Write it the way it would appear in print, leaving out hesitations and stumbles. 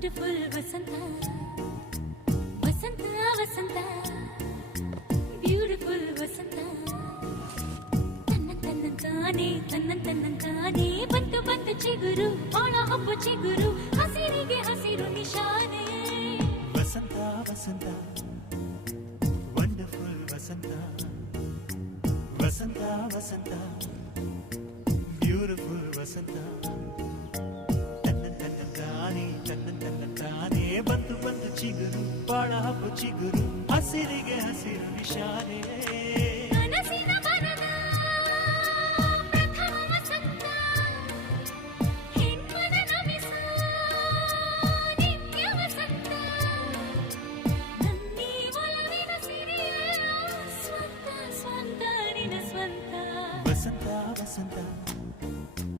wonderful ವಸಂತ ವಸಂತ ವಸಂತ beautiful ವಸಂತ ತನ್ನಂತಾನೆ ಬಂತು ಬಂತು ಚಿಗುರು ಒಣ ಹಬ್ಬ ಚಿಗುರು ಹಸಿರಿಗೆ ಹಸಿರು ನಿಶಾನೆ ವಸಂತ ವಸಂತ ವಂಡರ್ಫುಲ್ ವಸಂತ ವಸಂತ ವಸಂತ ಬ್ಯೂಟಿಫುಲ್ ವಸಂತ ತನ್ನಂತಾನೆ ಬಂತು ಬಂತು ಚಿಗುರು ಬಾಳ ಹಬ್ಬ ಚಿಗುರು ಹಸಿರಿಗೆ ಹಸಿರು ನಿಶಾನೆ